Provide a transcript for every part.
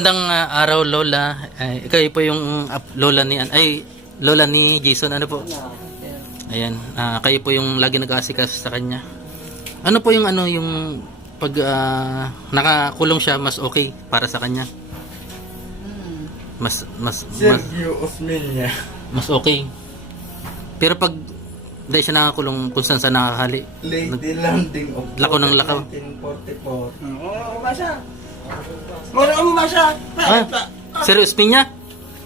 Magandang araw, Lola. Ikaw po yung lola ni lola ni Jason, ano po? Ayan, kayo po yung lagi nag-aasikas sa kanya. Ano po yung yung pag nakakulong siya, mas okay para sa kanya? Sergio Osmeña. Mas okay. Pero pag dahil siya nakakulong kung saan nakakali. Lady Landing of Lakaw ng lakaw. 1944. Masa? Mora mo masa? Sergio Osmeña?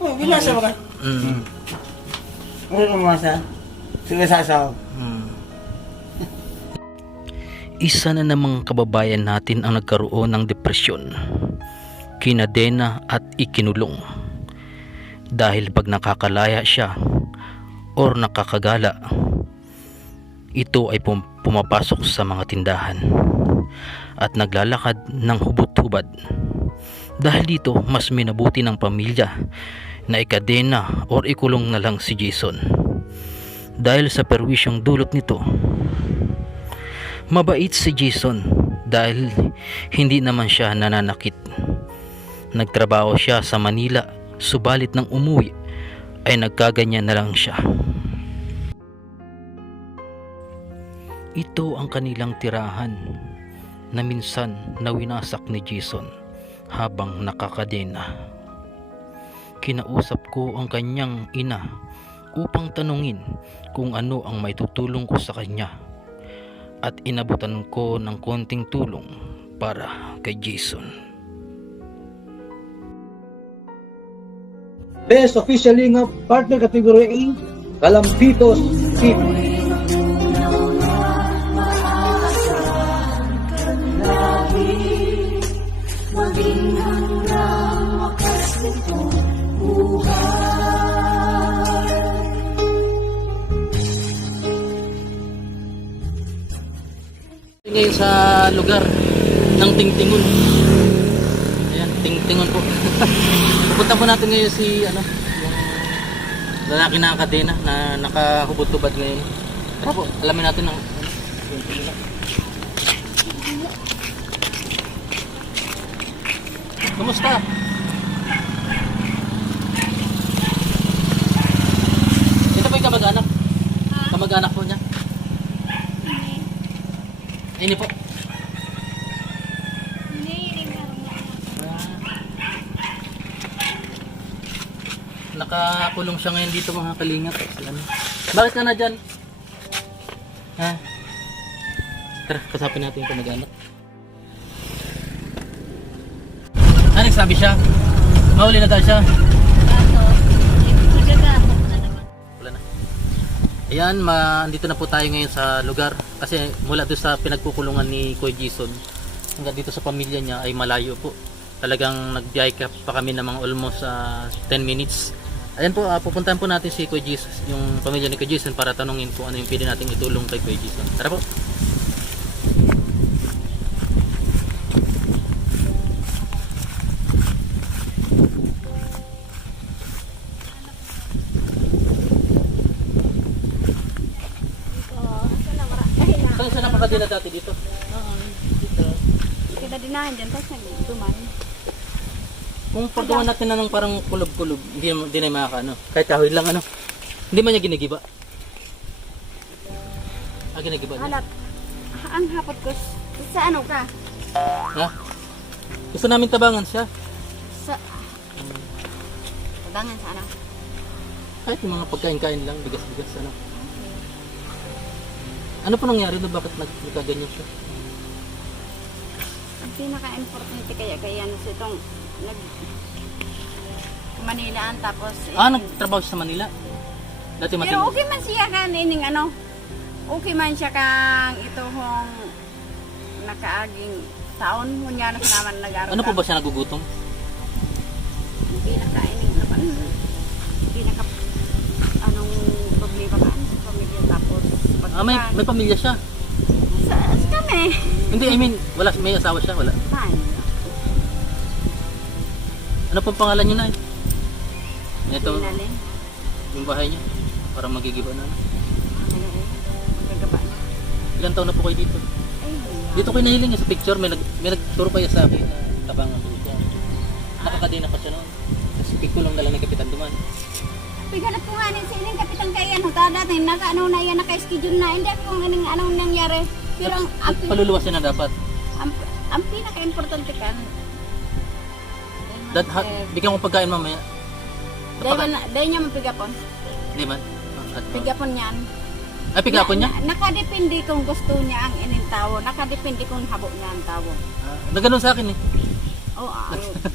Oh, binasa mo ka? Mora mo masa? Sige sasaw. Isa na namang kababayan natin ang nagkaroon ng depresyon, kinadena at ikinulong. Dahil pag nakakalaya siya or nakakagala, ito ay pumapasok sa mga tindahan at naglalakad ng hubot-hubad. Dahil dito, mas minabuti ng pamilya na ikadena or ikulong na lang si Jason. Dahil sa perwisyong dulot nito, mabait si Jason dahil hindi naman siya nananakit. Nagtrabaho siya sa Manila, subalit nang umuwi ay nagkaganyan na lang siya. Ito ang kanilang tirahan na minsan nawinasak ni Jason habang nakakadena. Kinausap ko ang kanyang ina upang tanungin kung ano ang maitutulong ko sa kanya at inabutan ko ng konting tulong para kay Jason. Best Official Lingap Partner Category A, Kalampitos Team. Ngayon sa lugar ng Tingtingon. Ayan, Tingtingon po. Pupunta po natin ngayon si yung lalaki na kadena na nakahubot-hubad ngayon. Tara po, alamin natin ang kumusta? Ito po yung kamag-anak. Kamag-anak po niya. Ini po. Nakakulong siya ngayon dito mga kalingap. Bakit ka na dyan? Ha? Tara, kasapin natin yung kamag-anak. Nagsabi siya? Mahuli na daw siya? Wala na. Ayan, andito na po tayo ngayon sa lugar. Kasi mula doon sa pinagkukulungan ni Kuya Jason hanggang dito sa pamilya niya ay malayo po. Talagang nagbiyahe pa kami ng mga almost 10 minutes. Ayan po, pupuntahan po natin si Kuya Jason, yung pamilya ni Kuya Jason, para tanungin kung ano yung pwede natin itulong kay Kuya Jason. Tara po. Saan siya nakakadila dati dito? Oo, dito. Kita dinahan dyan, tapos nagduman. Kung paggawa natin na ng parang kulob-kulob, hindi na makakano. Kahit kahoy lang ano. Hindi man niya ginigiba. Ginigiba niya. Halat, ang hapot ko, sa ano ka? Ha? Gusto namin tabangan siya. Sa, tabangan sa ano? Kahit yung mga pagkain-kain lang, bigas-bigas ano. Ano po nangyari doon? Bakit nagkaganyan siya? Ang pinaka-importante kaya ano sa itong Manilaan tapos nagtrabaho siya sa Manila. Dati pero okay man siya kan ining ano. Okay man siya kang itohong nakaaging taon hunya na sa naman nag-aral. Ano po ba siya nagugutom? Pinaka-ining naman. Pinaka anong problema ka sa pamilya tapos May pamilya siya. sa kami. Hindi, I mean, may asawa siya, wala. Man. Ano pong pangalan niyo na? Ito, Pinali. yung bahay niya. Para magigiba na. Magagaba na. Ilan taon na po kayo dito? Ay, Dito ko nahiling sa picture, may nagturo kaya sa akin na tabangan dito. Nakakadina pa siya noon. Tapos pikulong na lang ni Kapitan Duman. Piganap ko nga nin sa ining kapitan kayan. Huta dati, naka-ano na yan, naka-schedule na. Hindi ako kung anong nangyari. Pero ang Paluluwas siya na dapat. ang pinaka-importante kan, Bigyan ko pagkain mamaya. dahil niya mapigapon. Di man? Pigapon niyan. Ay, pigapon niya? Nakadepende kung gusto niya ang inintawo. Nakadepende kung habo niya ang tawo. Nagganon sa akin eh. Oo,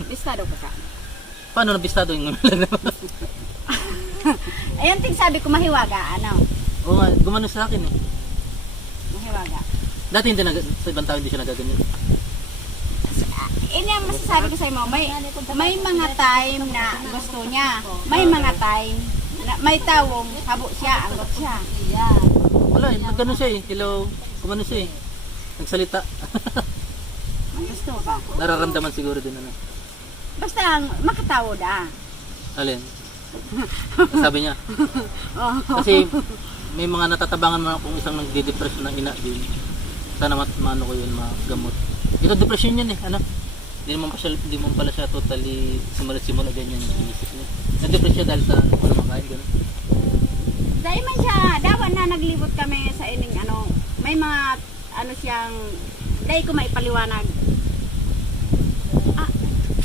listado ka ka. Paano nabistado yung Ayan ting sabi ko mahiwaga, ano? Oo nga, gumano sa akin eh. Mahiwaga. Dati hindi sa ibang tao hindi siya nagaganyan. Ini ang masasabi ko sa inyo, may mga time na gusto niya. May mga time na may tawong habo siya, anggot siya. Yan. Wala, nagganon siya eh. Hello, gumano siya eh. Nagsalita. Ang gusto ka. Nararamdaman siguro din ano. Basta makatawo da. Alin? Sabi niya. Kasi may mga natatabangan mo kung isang nagde-depression ng ina din. Sana maano ko yun, magamot. Ito depression yun eh, ano? Hindi mo pala siya totally simula ganyan yung inisip niya. Na-depress siya dahil sa ano makain, gano'n. Dahil man siya, dawan na naglibot kami sa ining ano, may mga ano siyang, dahil ko maipaliwanag.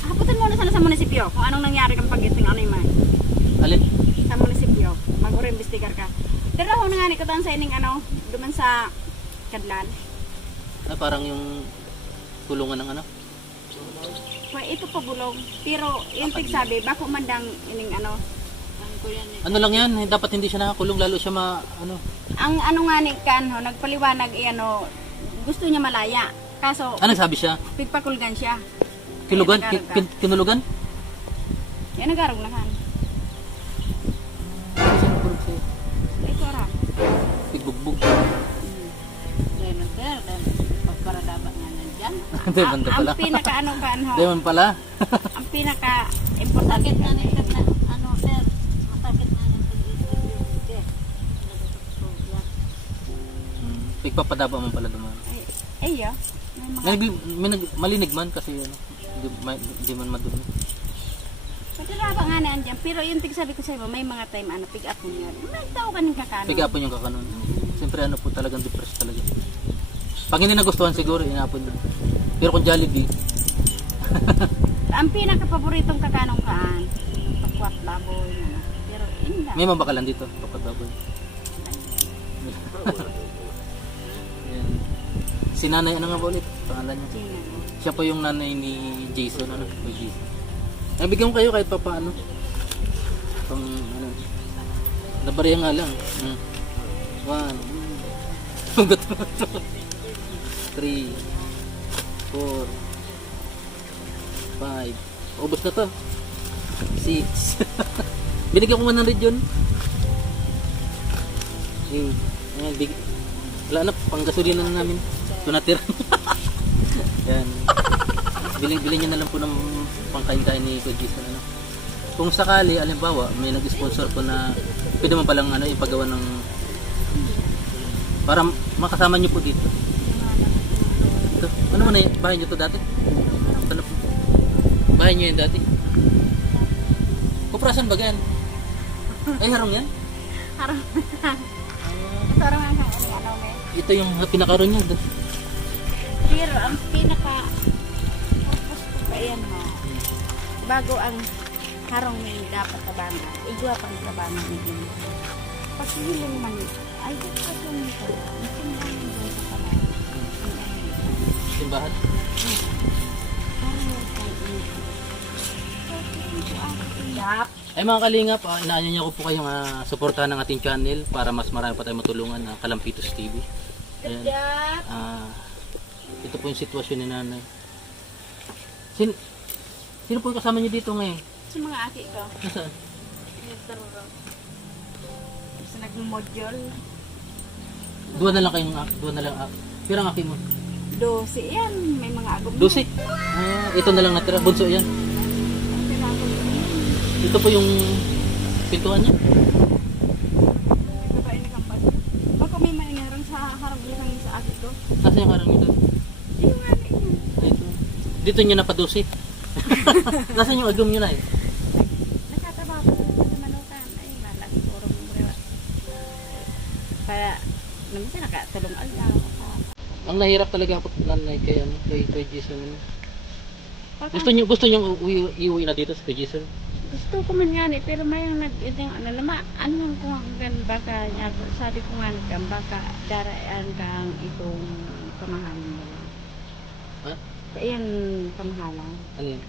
Haputan muna sana sa munisipyo kung anong nangyari kang pag-iting ano yung Alin? sa munisipyo. Mag-urimbestigar ka. Pero ako na nga ni katan sa ining ano, duman sa Kadlan. Ah, parang yung kulungan ng ano? Well, ito pa bulong. Pero yung tigsabi, bako mandang ining ano. Ano lang yan, dapat hindi siya nakakulong, lalo siya ano. Ang ano nga ni Kanho, nagpaliwanag ano, gusto niya malaya. Kaso, Anong sabi siya? pigpakulgan siya. Kilugan? Ay, nagarog ka. Kinulugan? Yan nagarog na kan. Ano siya nakulong sa'yo? Ito ra. Pigbugbog. Hindi man pala. Ang pinaka ano Kanho, Hindi man pala. ang pinaka importante na ano sir, masakit na ng Pigpapadaba man pala duman. ay, may mga Malinig man kasi ano, hindi man madumi. patiraba nga na andyan. Pero yung tigsabi ko sa iyo, may mga time ano, pick up mo yan. May tao ka ng kakano. Pigapon yung kakanon. Siyempre ano po talagang depressed talaga. Pag hindi nagustuhan siguro, inapon yun. Pero kung Jollibee, Ang pinaka-paboritong kakanong kaan, pakwat baboy. Ano. Pero hindi. may mabakalan dito. Papat baboy. Yan. Si nanay, ano nga ba ulit? Pangalan niya. Sino? Siya po yung nanay ni Jason. Ano? O Jason. Ay, bigyan ko kayo kahit pa paano. Pang ano. Nabariya nga lang. 1 3 4 5. Ubus na to. 6. Binigyan ko man ng region. Ayan, wala na, pang gasolina na namin. Ito natira. Yan. Biling nyo na lang po ng pangkain-kain ni Kuya Jason. Ano. Kung sakali, alimbawa, may nag-sponsor po na pwede mo palang ano, ipagawa ng para makasama nyo po dito. Ito. Ano man bahay nyo to dati? Ano po? Bahay nyo yan dati? Kuprasan ba gan? Ay, harong yan? Harang. Ito harang ang ano may. Ito yung pinakaroon nyo. Pero ang pinaka-purpose ko pa yan mo. Bago ang harong may dapat tabangan. Igwa pang tabangan nito. Paghiling man ay ito yung ito. Ito lang yung sa kamay. Simbahan? Yap. Ay mga kalingap, inaanyo niyo ko po kayong suportahan ng ating channel para mas marami pa tayong matulungan na Kalampitos TV. Ayan. Yap. Ito po yung sitwasyon ni nanay. Sino po yung kasama niyo dito ngayon? Sa mga aki ko. Nasaan? Nagtaruro. Sa nag-module. Dua na lang kayong dua na lang. Pero ang aki mo? 12 yan. May mga agom. 12? Ito na lang natira. Bunso yan. Ito po yung pintuan niya. Babae na kampas. Baka may maingarang sa harap lang sa aki ko. Nasa yung karang ito? Yung aki niya. Dito niya napadusi. Nasaan yung agum nyo na eh? Nagtatrabaho ko sa manukan. Ay, wala siguro mo rewa. Para, naman nakatulong alaw. Ang nahirap talaga ako nanay kay Jason. Gusto niyo iuwi na dito sa kay Jason? Gusto ko man nga ni, pero may yung ano ko hanggang baka, sabi ko nga hanggang baka daraan kang itong kamahalan mo. Ha? Ayan, kamahalan. Ano yun?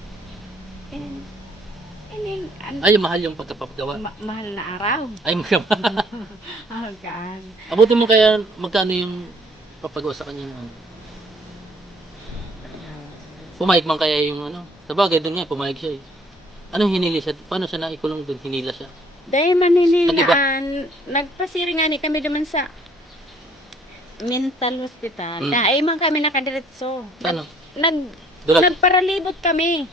Ayan, Ay, mahal yung pagkapagawa. mahal na araw. Ay, magkama. Hanggaan. Abutin mo kaya magkano yung papagawa sa kanya yung pumayag man kaya yung ano. Sabagay doon nga, pumayag siya eh. Anong hinili siya? Paano siya naikulong doon? Hinila siya? Dahil maninilaan, nagpasiring nga ni kami naman sa mental hospital. Dahil man kami nakadiretso. Paano? Dulag? Nagparalibot kami.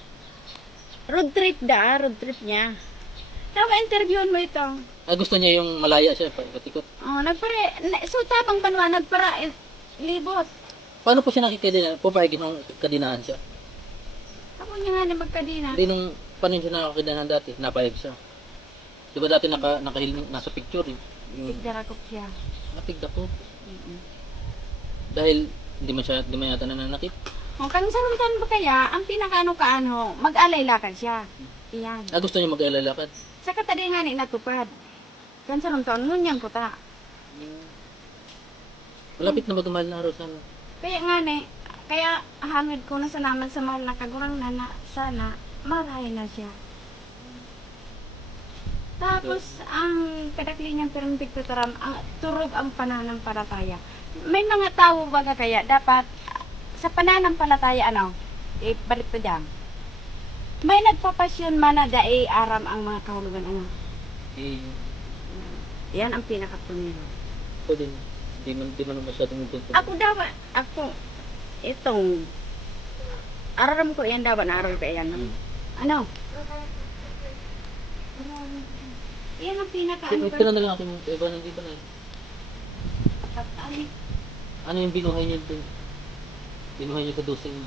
Road trip niya. Tama, interviewin mo ito. Gusto niya yung malaya siya, patikot. Oh, so tabang banwa, libot. Paano po siya nakikadina? Pupayagin ng kadinahan siya? Ako niya nga na magkadina. Hindi nung paano siya nakakadinahan dati? Napayag siya. Di ba dati nasa picture eh? Tigdarakot siya. Napigda po. Dahil hindi man yata nananakit. O, kung saruntan ba kaya, ang pinakaano kaano, mag-alay lakad siya. Iyan. Gusto niya mag-alalakad. Sa katadi nga ni natupad. Kan saruntan, ngunyang ko ta. Malapit na magmahal na araw sana. Kaya nga ni, kaya hamid ko na sa naman sa mahal na kagurang na sana, marahay na siya. Tapos, ang kadakli niyang permbig tutaram, ang turog ang pananampalataya. May mga tao baga kaya, dapat, sa pananampalataya, balik pa dyan. May nagpapasyon man na dae aram ang mga kahulugan, Yan ang pinakapuniro. Ako din. Di man masyadong punto. Itong, araram ko yan dapat na aral ko yan. Ano? Yan ang pinaka, Tira na lang ako yung iba nandito na eh. Ano yung binuhay niyo doon? Binuhay niyo sa dosing.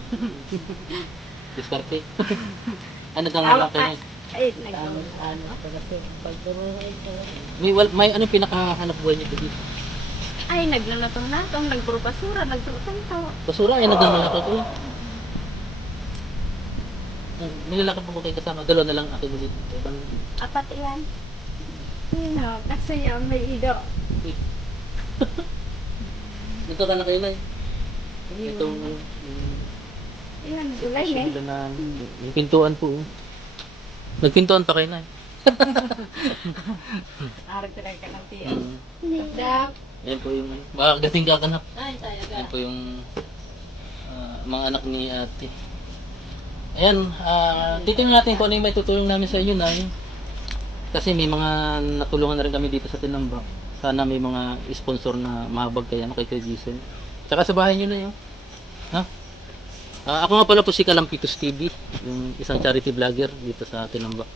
Diskarte. Ano kang lang kayo? ay, May anong pinakahanap buhay niyo dito? ay, naglanatong-natong, nagpurupasura, nagturutong-to. Basura ay nagmamalakad ko. Nilalakad po ko kayo kasama. Dalawa na lang ako dito. Apat yan. Kasi yan, may ido. Dito ka na kayo na eh. Itong Yan, gulay eh. yung pintuan po. Nagpintuan pa kayo na eh. Arag talaga ka ng tiyan. Dap. Yan po yung baka gating kakanap. Ay, sayang Yan po yung mga anak ni ate. Ayan, titingnan natin kung ano yung may tutulong namin sa inyo na. Kasi may mga natulungan na rin kami dito sa Tinambak. Sana may mga sponsor na mahabag kaya kay Kuya Jason. Tsaka sa bahay nyo na yun. Ha? Ako nga pala po si Kalampitos TV, yung isang charity vlogger dito sa Tinambak.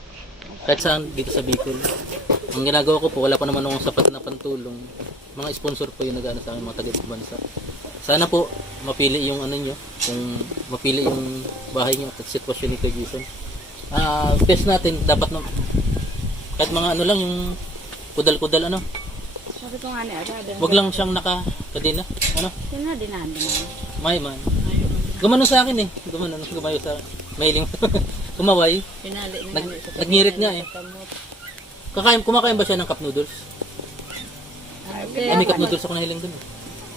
Kahit saan, dito sa Bicol. Ang ginagawa ko po, wala pa naman akong sapat na pantulong. Mga sponsor po yung nag-ano sa akin, mga taga-bansa. Sana po, mapili yung ano nyo, kung mapili yung bahay nyo at sitwasyon ni Kuya Jason. Best natin, dapat na, kahit mga ano lang, yung kudal-kudal ano. Sabi ko nga ni Arada. Wag lang siyang nakakadina. Ano? Yan na, dinaan. May man. Gumano sa akin eh. Gumayo sa mailing. Kumaway. Pinali na Nagngirit nga eh. Kumakain ba siya ng cup noodles? May cup noodles ako nahiling dun eh.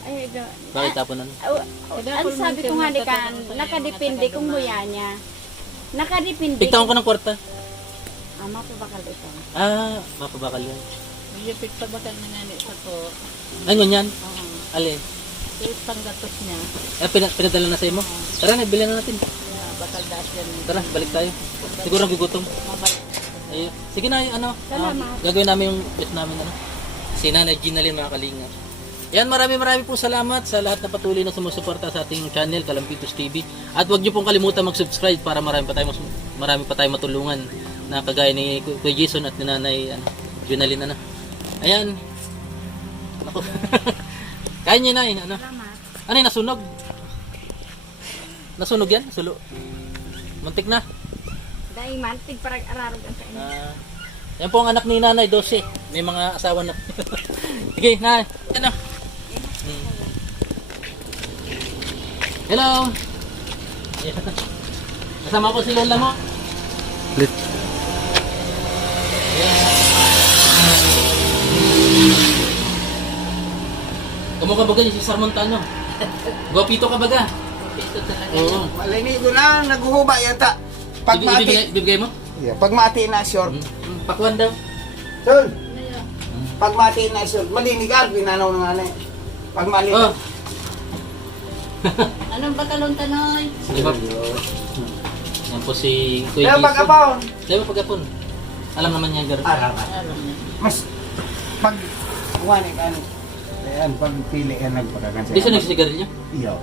Ay, Bakit tapon ano? ang sabi ko nga ni kan, nakadepende kung muya niya. Nakadepende. Pigtaon ko ng kwarta. Mapabakal ito. Mapabakal yan. Nilipit pa ba ka na nga sa po? Ay, ngunyan. Alin? Yung panggatos niya. Pinadala na sa imo? Tara na, bilhin na natin. Bakal daas yan. Tara, balik tayo. Siguro gugutom. Ayun. Sige na, gagawin namin yung bit namin ano. Si Nanay Ginalyn, mga kalinga. Yan, marami po salamat sa lahat na patuloy na sumusuporta sa ating channel, Kalampitos TV. At huwag niyo pong kalimutan mag-subscribe para marami pa tayong matulungan na kagaya ni Kuya Jason at ni Nanay Ginalyn ano. Ayan. Ako. Kaya niyo na ano. Ano yung nasunog? Nasunog yan? Sulo. Muntik na. Dahil mantig parang ararog ang sa inyo. Yan po ang anak ni Nanay, 12. May mga asawa na. Sige, Nanay. Ano? Hello. Kasama ko si Lola mo. Kamu ka baga si Sarmontano? Guwapito ka baga? Ito talaga. Oo. Malinigo na, naghuhuba yata. Pag mati, Ibigay mo? yeah, pag mati na short. Pakwan daw. Sol, pag mati na short, malinigan, binanaw na nga na eh. Pag Oh. malinig. Anong bakalong tanoy? Di ba? Yan po si Kuya Kaya pag apaw, Di ba pagkapon? Alam naman niya garo. araw ka. Alam niya. Mas, pag, kuhanin ka, ayan, pag pili ka nagpakakansa. Di siya nagsisigarilyo? Iyo.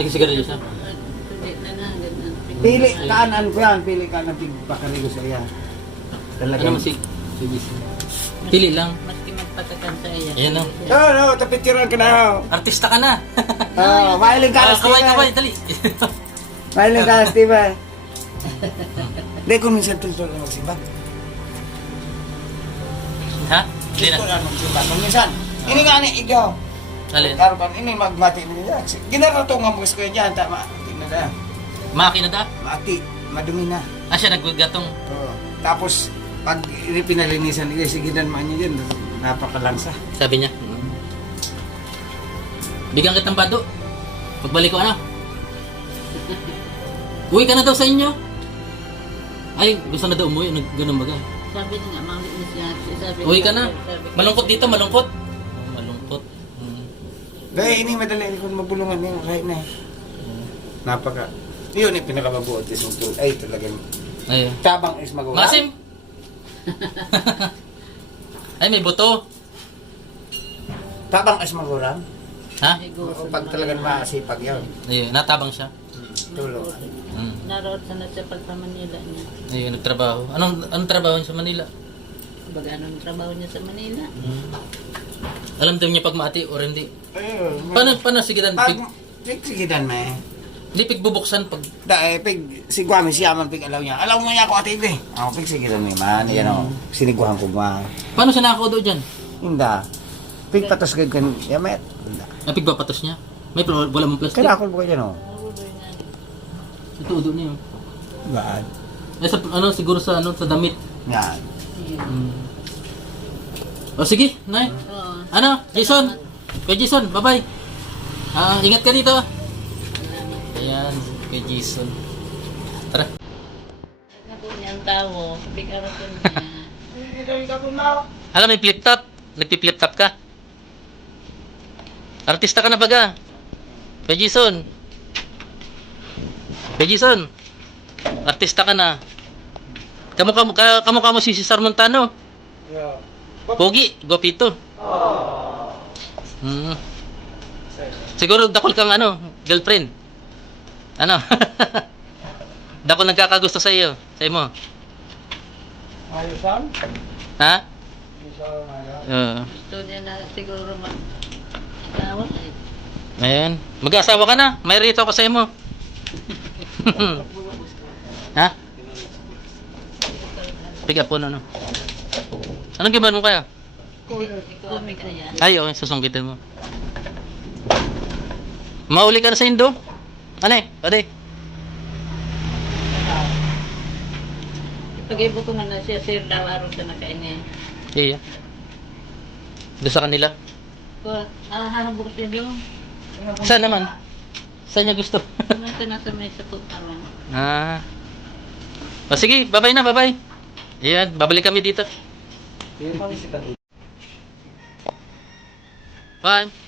Nagsisigarilyo siya? Hindi na na, ganun. Pili, kaanan ko yan, pili ka ng pagpakaligo sa iya. Ano Talagang. mo si Pili lang. Maski magpatakan sa iya. Ayan o. No, tapitiran ka na. Artista ka na. Mahiling ka na, Kaway, Steven. dali. Mahiling ka na, Steven. Hindi, kung minsan tulad na magsibag. Ha? Hindi na. Tulad na magsibag. Kung minsan, ini nga ni, ikaw. Alin? Karoon, ini magmati na niya. Ginarato nga mo ko yan, tama. Tingnan na. Makina da? Mati, madumi na. Ah, siya naggatong. Oo. Tapos, pag pinalinisan niya, sige na naman niya dyan. Napakalansa. Sabi niya. Bigyan kitang bado. Pagbalik ko ano? Uwi ka na daw sa inyo. Ay, gusto na daw umuwi. Ganun baga. Sabi niya, malinis niya. Sabi Uwi niya, ka na. sabi ko, Malungkot dito, malungkot. Malungkot. Dahil ini madali kung mabulungan niya, kahit na eh. Napaka. Yun yung pinakababuot is ay talagang Ayun. tabang is magawa. Masim! Ay, may buto. Tabang is magurang. Ha? may gusto Pag naman. talagang masipag yun. Ayun, natabang siya. Tulong. Naroon sa nasipag sa Manila niya. Ayun, nagtrabaho. Anong trabaho niya sa Manila? Baga anong trabaho niya sa Manila. Alam daw niya pag maati or hindi. Ayun. Paano sigitan? Pag sigidan mo eh. Hindi pigbubuksan pag... Dahil pig si Guami siya man pig alaw niya. Alaw mo niya ako ate eh. Ako pig sigidan mo man. Yan o. Siniguhan ko man. Paano siya nakakaudo dyan? Hinda. Pig patos gad kan yamet. Hinda. Ang pigpapatos niya? May wala mong plastic? Kaya ako buka dyan o. Naruloy na. Ito udo niya. oh. Gaan. Eh, sa, siguro sa damit. Yan. O sige, Nay. Oo. Ano? Jason? Kay Jason, bye-bye. Ingat ka dito. Ayan, kay Jason. Tara. Na po niya ang tao. Bigaro ko niya. Alam, may flip top. Nagpi-flip top ka. Artista ka na baga. Kay Jason. Kay Jason. Artista ka na. Kamukha mo si Cesar Montano. Pogi, gwapito. Siguro dakol kang girlfriend. Ano? Dakol nagkakagusto sa iyo, sa imo. Ayusan? Ha? Gusto niya na siguro mag-asawa. Ayan. Mag-asawa ka na. May rito ako sa imo. Ha? Pick up po na, no? Anong gimana mo kaya? Comic na yan. Ay, okay, susungkitin mo. Mauli ka na sa Indo? Ano eh? Ode? Pag-ibo ko na siya, sir daw araw sa nakainin. Iya. Doon sa kanila. Harabok siya doon. Saan naman? Saan niya gusto? Nasa nasa may sakot naman. O sige, bye-bye na, bye-bye. Ayan, babalik kami dito. Bye.